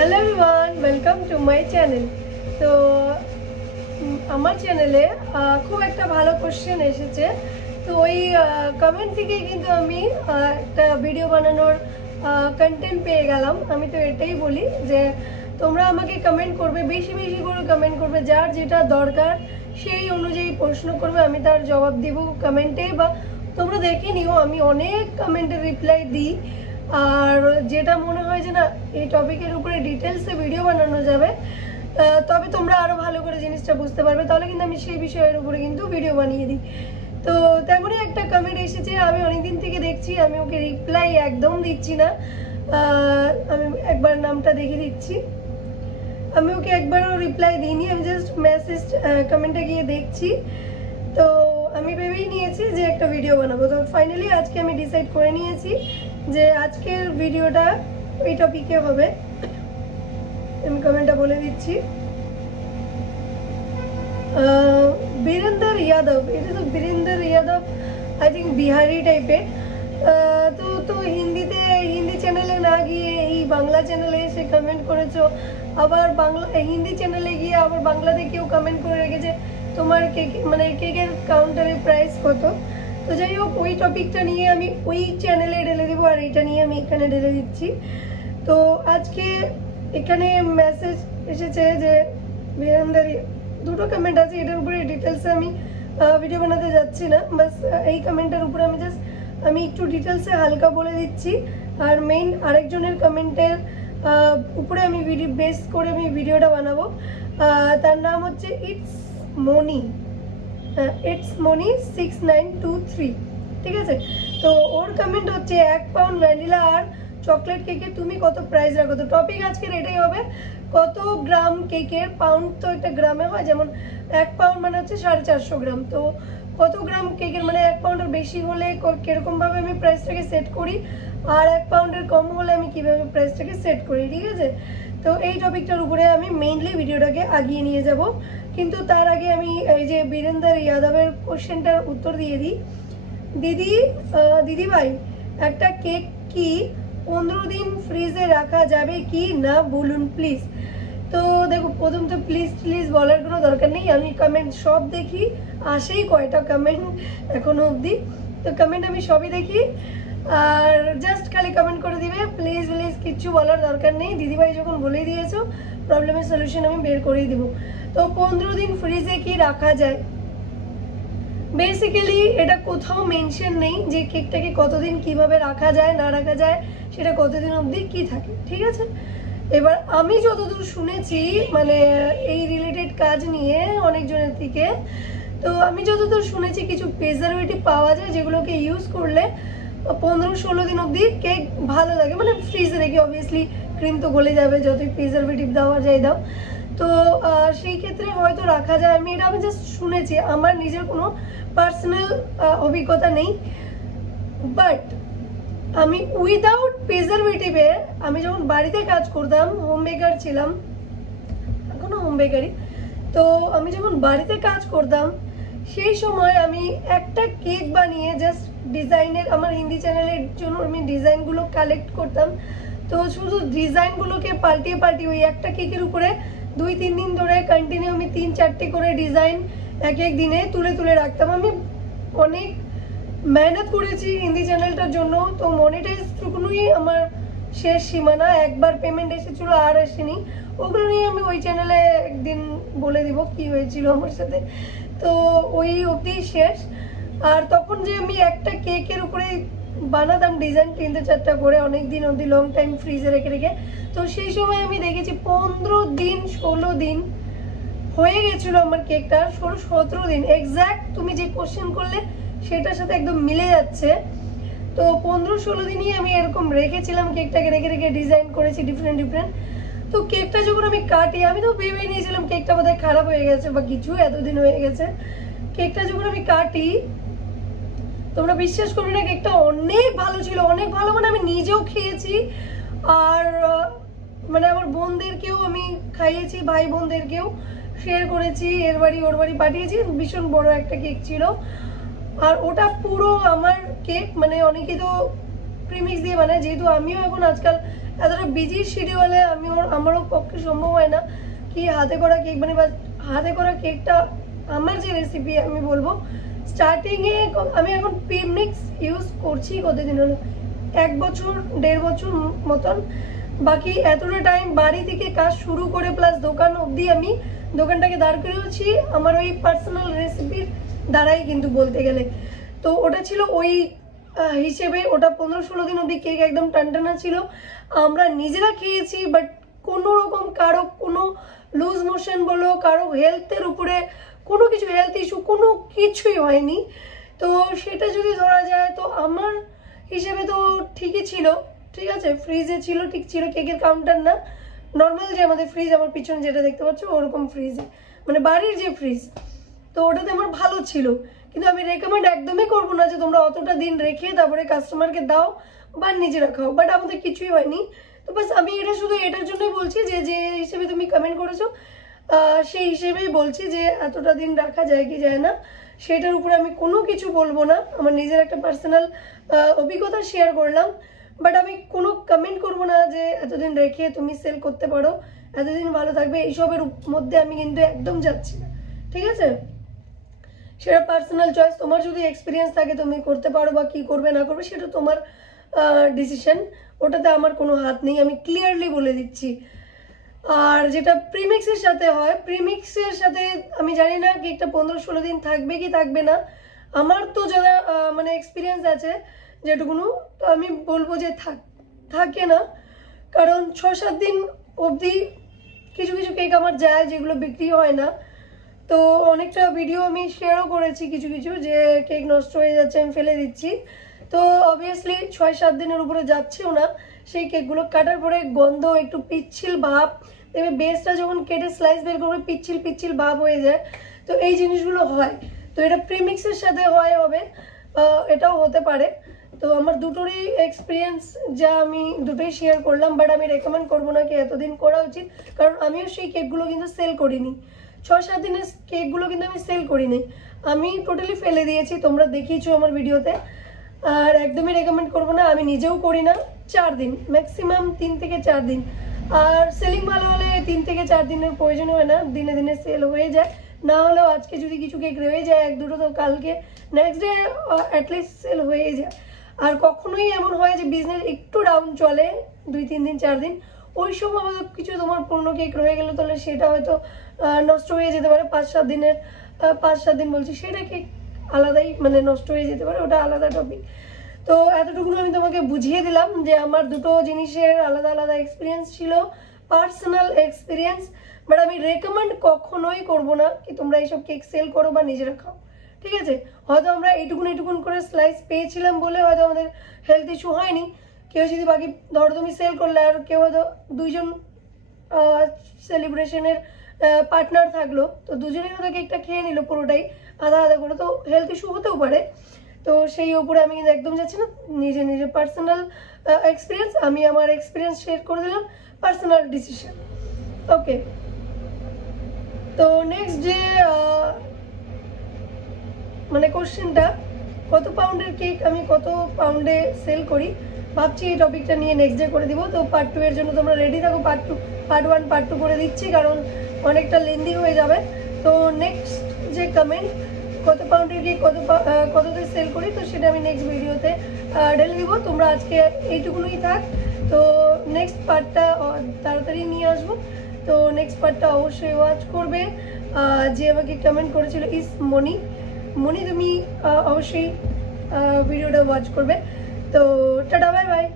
Hello everyone, welcome to my channel. तो আমার চ্যানেলে খুব একটা ভালো কোশ্চেন এসেছে। তো ওই কমেন্ট থেকে কিন্তু আমি একটা ভিডিও বানানোর কন্টেন্ট পেয়ে গেলাম। আমি তো এটাই বলি যে তোমরা আমাকে কমেন্ট করবে, বেশি বেশি করে কমেন্ট করবে, যার যেটা দরকার সেই অনুযায়ী প্রশ্ন করবে, আমি তার জবাব দিব কমেন্টে। বা তোমরা দেখে নিও, আমি অনেক কমেন্টের রিপ্লাই দিই। আর যেটা মনে হয় যে না এই টপিকের উপরে ডিটেলসে ভিডিও বানানো যাবে, তবে তোমরা আরো ভালো করে জিনিসটা বুঝতে পারবে, তাহলে কিন্তু আমি সেই বিষয়ের উপরে কিন্তু ভিডিও বানিয়ে দিই। তো তেমনই একটা কমেন্ট এসেছে, আমি অনেকদিন থেকে দেখছি, আমি ওকে রিপ্লাই একদম দিচ্ছি না। আমি একবার নামটা দেখে দিচ্ছি। আমি ওকে একবারও রিপ্লাই দিইনি, আমি জাস্ট মেসেজ কমেন্টে গিয়ে দেখছি। তো আমি ভেবেই নিয়েছি যে একটা ভিডিও বানাবো। তো ফাইনালি আজকে আমি ডিসাইড করে নিয়েছি যে আজকের ভিডিওটা ওই টপিকে হবে। আমি কমেন্টটা বলে দিচ্ছি। বীরেন্দর যাদব, এটা তো বীরেন্দর যাদব আই থিঙ্ক বিহারি টাইপের। তো হিন্দি চ্যানেলে না গিয়ে এই বাংলা চ্যানেলে এসে কমেন্ট করেছো। আবার বাংলা হিন্দি চ্যানেলে গিয়ে আবার বাংলাতে কেউ কমেন্ট করে রেখেছে তোমার কেকের কাউন্টারের প্রাইস কত। তো যাই হোক, ওই টপিকটা নিয়ে আমি ওই চ্যানেলে ঢেলে দিব, আর এইটা নিয়ে আমি এখানে ঢেলে দিচ্ছি। তো আজকে এখানে মেসেজ এসেছে যে বীরেন্দর, দুটো কমেন্ট আছে, এটার উপরে ডিটেলসে আমি ভিডিও বানাতে যাচ্ছি না। বাস এই কমেন্টের উপরে আমি একটু ডিটেলসে হালকা বলে দিচ্ছি। আর মেইন আরেকজনের কমেন্টের উপরে আমি বেস করে আমি ভিডিওটা বানাবো। তার নাম হচ্ছে ইটস মনি 6923, ঠিক আছে। তো ওর কমেন্ট হচ্ছে 1 পাউন্ড ভ্যানিলা আর চকলেট কেকে তুমি কত প্রাইস রাখো। তো টপিক আজকের এটাই হবে, কত গ্রাম কেকের, পাউন্ড তো একটা গ্রামে হয়, যেমন 1 পাউন্ড মানে হচ্ছে 450 গ্রাম। তো কত গ্রাম কেকের, মানে 1 পাউন্ডের বেশি হলে কিরকম ভাবে আমি প্রাইসটাকে সেট করি, আর 1 পাউন্ডের কম হলে আমি কিভাবে প্রাইসটাকে সেট করি, ঠিক আছে। তো এই টপিকটার উপরে আমি মেইনলি ভিডিওটাকে আগিয়ে নিয়ে যাব। কিন্তু তার আগে আমি এই যে বীরেন্দর যাদবের কোশ্চেনটার উত্তর দিয়ে দিই। দিদি ভাই, একটা কেক কি 15 দিন ফ্রিজে রাখা যাবে কি না বলুন প্লিজ। তো দেখো, প্রথম তো প্লিজ বলার কোনো দরকার নেই, আমি কমেন্ট সব দেখি, আসেই কয়টা কমেন্ট এখনো অবধি। তো কমেন্ট আমি সবই দেখি, আর জাস্ট খালি কমেন্ট করে দিবে, প্লিজ কিচ্ছু বলার দরকার নেই। দিদিভাই যখন বলেই দিয়েছো, প্রবলেমের সলিউশন আমি বের করেই দিব। তো 15 দিন ফ্রিজে কি রাখা যায়, বেসিক্যালি এটা কোথাও মেনশন নেই যে কেকটাকে কতদিন কিভাবে রাখা যায় না রাখা যায়, সেটা কতদিন অবধি কি থাকে, ঠিক আছে। এবার আমি যতদূর শুনেছি, মানে এই রিলেটেড কাজ নিয়ে অনেকজনের থেকে, তো আমি যতদূর শুনেছি কিছু প্রিজারভেটিভ পাওয়া যায় যেগুলোকে ইউজ করলে 15-16 দিন অবধি কেক ভালো লাগে, মানে ফ্রিজে রেখে। অবভিয়াসলি ক্রিম তো গলে যাবে যতই প্রিজারভেটিভ দেওয়া যায় দাও। তো সেই ক্ষেত্রে হয়তো রাখা যায়। আমি জাস্ট শুনেছি, আমার নিজের কোনো পার্সোনাল অভিজ্ঞতা নেই। বাট আমি উইদাউট প্রিজারভেটিভে, আমি যখন বাড়িতে কাজ করতাম, হোম বেকার ছিলাম, এখনো হোম বেকারই। তো আমি যখন বাড়িতে কাজ করতাম সেই সময় আমি একটা কেক বানিয়ে জাস্ট ডিজাইনের, আমার হিন্দি চ্যানেলের জন্য আমি ডিজাইনগুলো কালেক্ট করতাম। তো শুধু ডিজাইনগুলোকে পাল্টিয়ে ওই একটা কেকের উপরে 2-3 দিন ধরে কন্টিনিউ আমি 3-4টে করে ডিজাইন এক দিনে তুলে রাখতাম। আমি অনেক মেহনত করেছি হিন্দি চ্যানেলটার জন্য। তো মনিটাইজটুকুই আমার শেষ সীমানা, একবার পেমেন্ট এসেছিল আর আসেনি। ওগুলো নিয়ে আমি ওই চ্যানেলে একদিন বলে দিব কি হয়েছিল আমার সাথে। তো ওই অবধি শেষ। আর তখন যে আমি একটা কেকের উপরে বানাতাম ডিজাইন 3-4টা করে অনেক দিন অবধি, লং টাইম ফ্রিজে রেখে, তো সেই সময় আমি দেখেছি 15-16 দিন হয়ে গেছিল আমার কেকটা, 16-17 দিন এক্স্যাক্ট। তুমি যে কোশ্চেন করলে সেটার সাথে একদম মিলে যাচ্ছে। তো 15-16 দিনই আমি এরকম রেখেছিলাম কেকটাকে, রেখে ডিজাইন করেছি ডিফারেন্ট। তো কেকটা যখন আমি কাটি, আমি তো ভেবে নিয়েছিলাম কেকটা বোধহয় খারাপ হয়ে গেছে বা কিছু, এতদিন হয়ে গেছে। কেকটা যখন আমি কাটি, তোমরা বিশ্বাস করবে না, কেকটা অনেক ভালো ছিল, অনেক ভালো, মানে আমি নিজেও খেয়েছি, আর মানে আমার বোনদেরকেও আমি খাইয়েছি, ভাই বোনদেরকেও শেয়ার করেছি, এর বাড়ি ওর বাড়ি পাঠিয়েছি। ভীষণ বড় একটা কেক ছিল, আর ওটা পুরো আমার কেক। মানে অনেকে তো প্রিমিক্স দিয়ে বানায়, যেহেতু আমিও এখন আজকাল এতটা বিজি শিডিউলে আমারও পক্ষে সম্ভব হয় না কি হাতে করা কেক মানে হাতে করা কেকটা। আমার যে রেসিপি আমি বলবো, স্টার্টিংয়ে আমি এখন প্রিমিক্স ইউজ করছি কতদিন হলো, 1 বছর 1.5 বছর মতন। বাকি এতটা টাইম বাড়ি থেকে কাজ শুরু করে প্লাস দোকান অবধি আমি দোকানটাকে দাঁড় করিয়েছি আমার ওই পার্সোনাল রেসিপির দ্বারাই কিন্তু বলতে গেলে। তো ওটা ছিল ওই হিসেবে, ওটা 15-16 দিন অবধি কেক একদম টানটানা ছিল, আমরা নিজেরা খেয়েছি। বাট কোনো রকম কারো কোনো লুজ মোশন বলো, কারো হেলথের উপরে কোনো কিছু হেলথ ইস্যু কোনো কিছুই হয়নি। তো সেটা যদি ধরা যায় তো আমার হিসেবে তো ঠিকই ছিল, ঠিক আছে। ফ্রিজে ছিল, ঠিক ছিল, কেকের কাউন্টার না, নর্মাল যে আমাদের ফ্রিজ আমার পিছনে যেটা দেখতে পাচ্ছ ওরকম ফ্রিজে, মানে বাড়ির যে ফ্রিজ, তো ওটাতে আমার ভালো ছিল। কিন্তু আমি রেকমেন্ড একদমই করবো না যে তোমরা অতটা দিন রেখে তারপরে কাস্টমারকে দাও বা নিজেরা খাও। বাট আমাদের কিছুই হয়নি। তো বাস আমি এটা শুধু এটার জন্যই বলছি যে যে হিসেবে তুমি কমেন্ট করেছো সেই হিসেবেই বলছি যে এতটা দিন রাখা যায় কি যায় না সেটার উপরে আমি কোনো কিছু বলবো না, আমার নিজের একটা পার্সোনাল অভিজ্ঞতা শেয়ার করলাম। বাট আমি কোনো কমেন্ট করবো না যে এতদিন রেখে তুমি সেল করতে পারো, এতদিন ভালো থাকবে, এইসবের মধ্যে আমি কিন্তু একদম যাচ্ছি না, ঠিক আছে। সেটা পার্সোনাল চয়েস, তোমার যদি এক্সপিরিয়েন্স থাকে তুমি করতে পারো বা কি করবে না করবে সেটা তোমার ডিসিশন, ওটাতে আমার কোনো হাত নেই, আমি ক্লিয়ারলি বলে দিচ্ছি। আর যেটা প্রিমিক্সের সাথে হয়, প্রিমিক্সের সাথে আমি জানি না কেকটা 15-16 দিন থাকবে কি থাকবে না। আমার তো যারা মানে এক্সপিরিয়েন্স আছে যেটুকুনো, তো আমি বলবো যে থাকে না, কারণ 6-7 দিন অবধি কিছু কিছু কেক আমার যায় যেগুলো বিক্রি হয় না। তো অনেকটা ভিডিও আমি শেয়ারও করেছি কিছু কিছু যে কেক নষ্ট হয়ে যাচ্ছে আমি ফেলে দিচ্ছি। তো অবভিয়াসলি 6-7 দিনের উপরে যাচ্ছেও না, সেই কেকগুলো কাটার পরে গন্ধ, একটু পিচ্ছিল ভাব, দেখবে বেসটা যখন কেটে স্লাইস বের করবে পিচ্ছিল পিচ্ছিল ভাব হয়ে যায়। তো এই জিনিসগুলো হয়, তো এটা প্রিমিক্সের সাথে হবে, এটাও হতে পারে। তো আমার দুটোরই এক্সপিরিয়েন্স যা আমি দুটোই শেয়ার করলাম। বাট আমি রেকমেন্ড করবো না কি এতদিন করা উচিত, কারণ আমিও সেই কেকগুলো কিন্তু সেল করিনি, 6-7 দিনের কেকগুলো কিন্তু আমি সেল করিনি, আমি টোটালি ফেলে দিয়েছি, তোমরা দেখিয়েছো আমার ভিডিওতে। আর একদমই রেকমেন্ড করবো না, আমি নিজেও করি না। 4 দিন ম্যাক্সিমাম, 3 থেকে 4 দিন। আর সেলিং ভালো হলে 3 থেকে 4 দিনের প্রয়োজন হয় না, দিনে দিনে সেল হয়ে যায়। না হলেও আজকে যদি কিছু কেক রয়ে যায় 1-2টো, তো কালকে নেক্সট ডে অ্যাটলিস্ট সেল হয়ে যায়। আর কখনোই এমন হয় যে বিজনেস একটু ডাউন চলে 2-3 দিন 4 দিন, ওই সময় হয়তো কিছু তোমার পুরনো কেক রয়ে গেলো, তাহলে সেটা হয়তো নষ্ট হয়ে যেতে পারে 5-7 দিনের, 5-7 দিন বলছি, সেটা কেক আলাদাই মানে নষ্ট হয়ে যেতে পারে, ওটা আলাদা টপিক। তো এতটুকু আমি তোমাকে বুঝিয়ে দিলাম যে আমার দুটো জিনিসের আলাদা আলাদা এক্সপিরিয়েন্স ছিল, পার্সোনাল এক্সপিরিয়েন্স। বাট আমি রেকমেন্ড কখনোই করবো না কি তোমরা এইসব কেক সেল করো বা নিজেরা খাও, ঠিক আছে। হয়তো আমরা এইটুকুন করে স্লাইস পেয়েছিলাম বলে হয়তো আমাদের হেলথ ইস্যু হয়নি। কেউ যদি বাকি ধরো তুমি সেল করলে আর কেউ হয়তো 2জন সেলিব্রেশনের পার্টনার থাকলো, তো দুজনেই হয়তো কেকটা খেয়ে নিল পুরোটাই আধা আধা করে, তো হেলথ ইস্যু হতেও পারে। তো সেই উপরে আমি কিন্তু একদম যাচ্ছি না, নিজে পার্সোনাল এক্সপিরিয়েন্স, আমি আমার এক্সপিরিয়েন্স শেয়ার করে দিলাম, পার্সোনাল ডিসিশন। ওকে, তো নেক্সট যে মানে কোশ্চেনটা, কত পাউন্ডের কেক আমি কত পাউন্ডে সেল করি, ভাবছি এই টপিকটা নিয়ে নেক্সট ডে করে দিব। তো পার্ট 2 এর জন্য তোমরা রেডি থাকো, পার্ট 1 পার্ট 2 করে দিচ্ছি, কারণ অনেকটা লেন্দি হয়ে যাবে। তো নেক্সট যে কমেন্ট, কত পাউন্ডের কেক কততে সেল করি, তো সেটা আমি নেক্সট ভিডিওতে ঢেলে দিব। তোমরা আজকে এইটুকুনই থাক, তো নেক্সট পার্টটা তাড়াতাড়ি নিয়ে আসবো। তো নেক্সট পার্টটা অবশ্যই ওয়াচ করবে। যে আমাকে কমেন্ট করেছিল ইস মনি, তুমি অবশ্যই ভিডিওটা ওয়াচ করবে। তো টাটা, বাই বাই।